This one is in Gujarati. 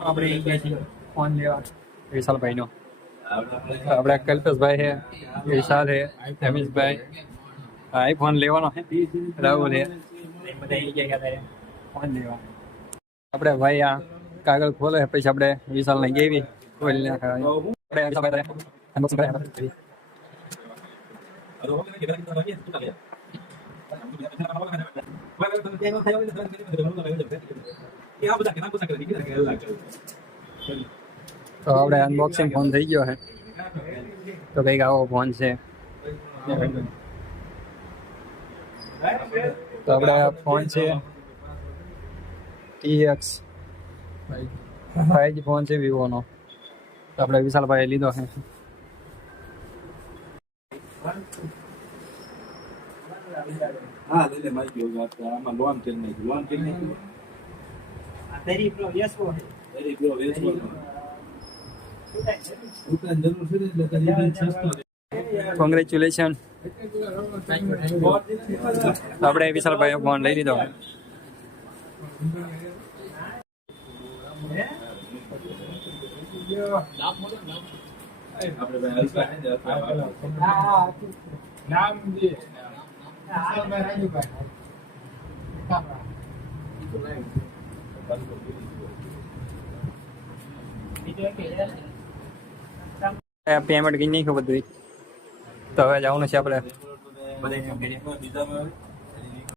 આપણે ફોન લેવા વિશાલભાઈ નો આપણે કલ્પેશભાઈ છે, વિશાલ છે, રમેશભાઈ આઈફોન લેવાનો છે, રાહુલ છે, ફોન લેવા આપણે ભાઈ આ કાગળ ખોલે પછી આપણે વિશાલ ને ગેવી ખોલી નાખવા તો આપણે અનબોક્સિંગ ફોન થઈ ગયો છે તો કંઈક આવો ફોન છે તો આપણે ફોન છે TX 5G ફોન છે વિવોનો તો આપણે વિશાલભાઈ લીધો છે હા લે મારી ગયો આમાં લોન કરી નાખી તેરી પ્રો વેસવો છે તેરી પ્રો વેસવો દુકાન જરૂર છે એટલે તને સસ્તો કોંગ્રેચ્યુલેશન આપણે વિશાલભાઈ ફોન લઈ લીધો આપણે ભાઈ હલકા હે નામ જે રાજુભાઈ પેમેન્ટ કઈ નહીં ખબર બધું તો હવે જવાનું છે આપણે બધા